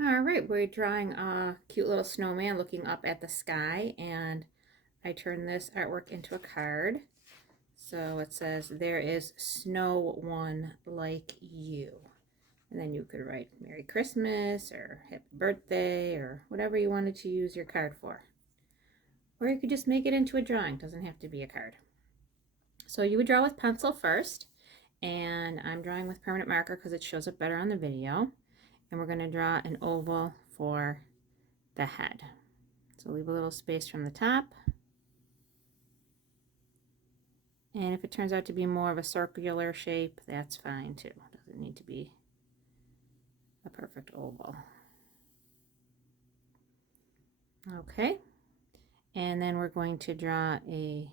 All right, we're drawing a cute little snowman looking up at the sky, and I turned this artwork into a card. So it says, "There is snow one like you." And then you could write Merry Christmas or Happy Birthday or whatever you wanted to use your card for. Or you could just make it into a drawing, doesn't have to be a card. So you would draw with pencil first, and I'm drawing with permanent marker because it shows up better on the video. And we're going to draw an oval for the head. So leave a little space from the top. And if it turns out to be more of a circular shape, that's fine too. It doesn't need to be a perfect oval. Okay, and then we're going to draw a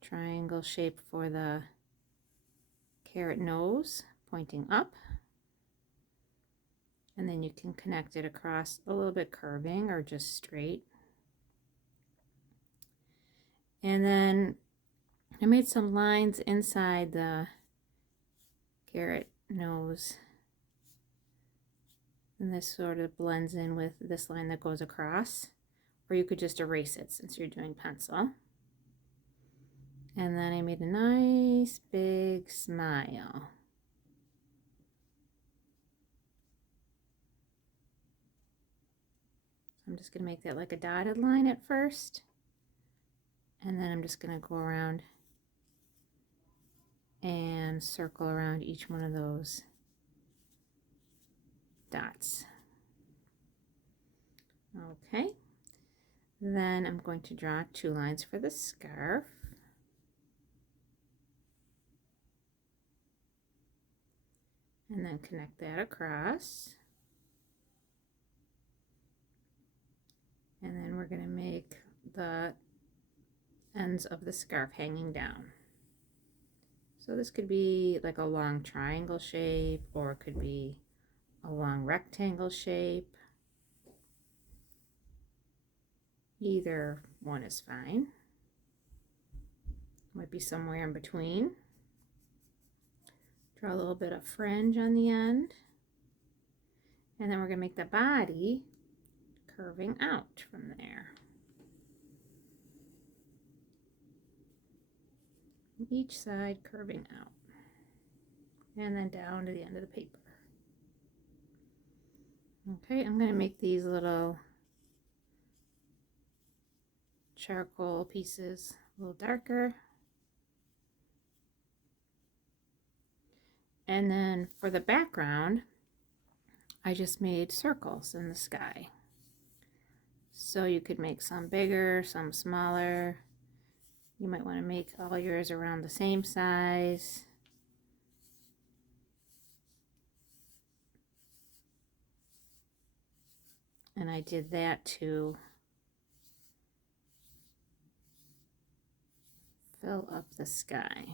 triangle shape for the carrot nose pointing up. And then you can connect it across a little bit curving or just straight. And then I made some lines inside the carrot nose. And this sort of blends in with this line that goes across. Or you could just erase it since you're doing pencil. And then I made a nice big smile. I'm just going to make that like a dotted line at first. And then I'm just going to go around and circle around each one of those dots. Okay. Then I'm going to draw 2 lines for the scarf. And then connect that across. And then we're going to make the ends of the scarf hanging down. So this could be like a long triangle shape, or it could be a long rectangle shape. Either one is fine. Might be somewhere in between. Draw a little bit of fringe on the end. And then we're going to make the body curving out from there. Each side curving out. And then down to the end of the paper. Okay, I'm going to make these little charcoal pieces a little darker. And then for the background, I just made circles in the sky. So you could make some bigger, some smaller. You might want to make all yours around the same size. And I did that to fill up the sky.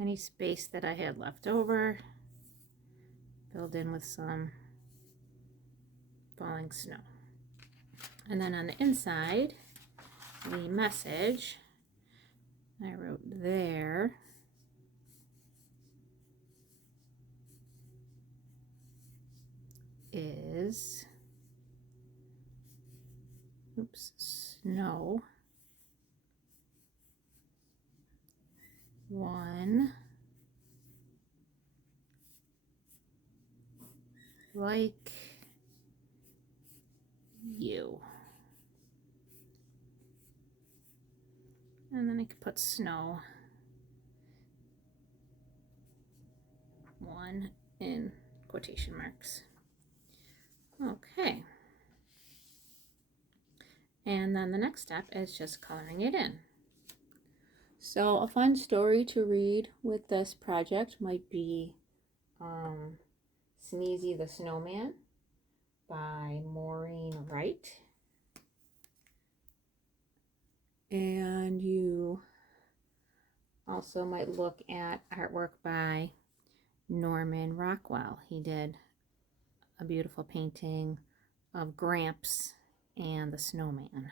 Any space that I had left over, filled in with some falling snow. And then on the inside, the message I wrote there is, snow one like you. And then I could put snow one in quotation marks. Okay. And then the next step is just coloring it in. So a fun story to read with this project might be Sneezy the Snowman by Maureen Wright. And you also might look at artwork by Norman Rockwell. He did a beautiful painting of Gramps and the snowman.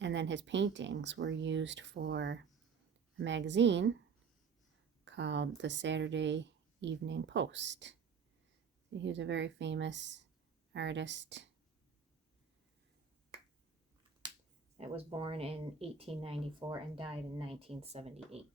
And then his paintings were used for a magazine called the Saturday Evening Post. He was a very famous artist that was born in 1894 and died in 1978.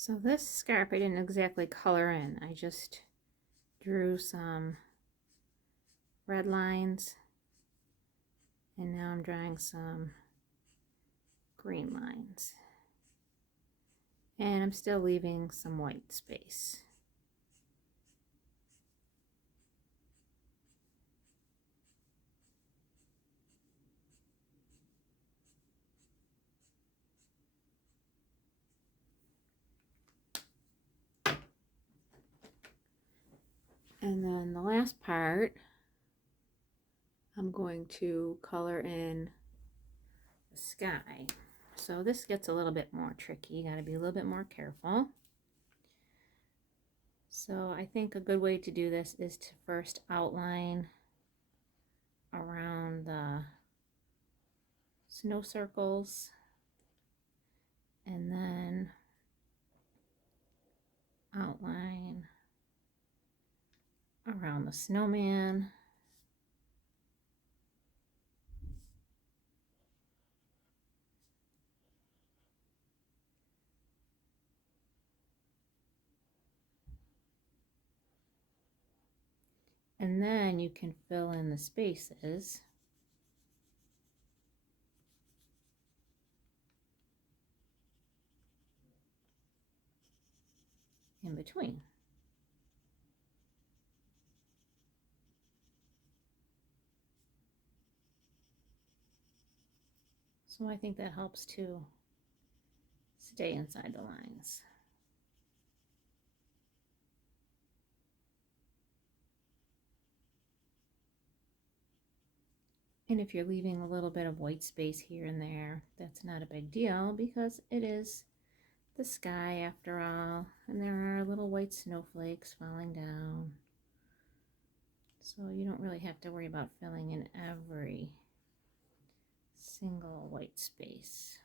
So this scarf I didn't exactly color in. I just drew some red lines, and now I'm drawing some green lines. And I'm still leaving some white space. And then the last part, I'm going to color in the sky. So this gets a little bit more tricky. You got to be a little bit more careful. So I think a good way to do this is to first outline around the snow circles, and then outline around the snowman. And then you can fill in the spaces in between. So I think that helps to stay inside the lines. And if you're leaving a little bit of white space here and there, that's not a big deal because it is the sky after all, and there are little white snowflakes falling down. So you don't really have to worry about filling in every single white space.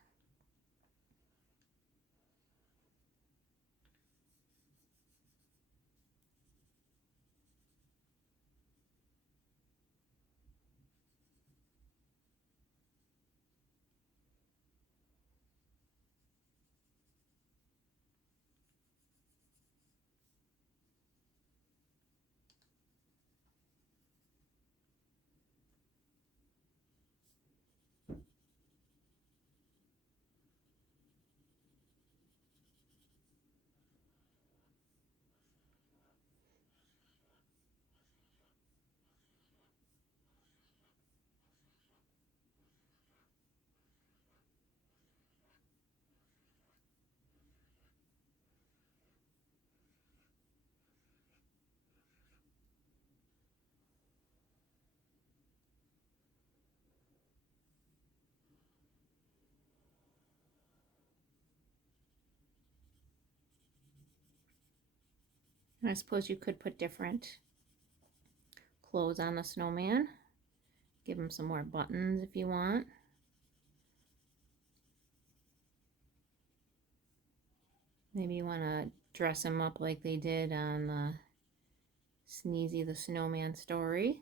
And I suppose you could put different clothes on the snowman. Give him some more buttons if you want. Maybe you want to dress him up like they did on the Sneezy the Snowman story.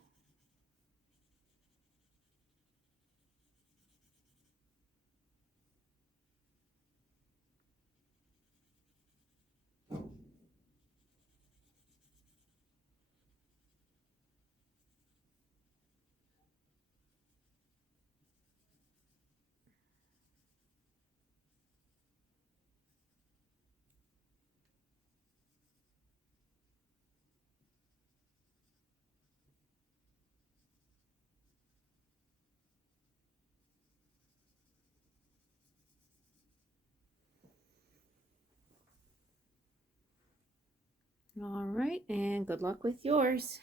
All right, and good luck with yours.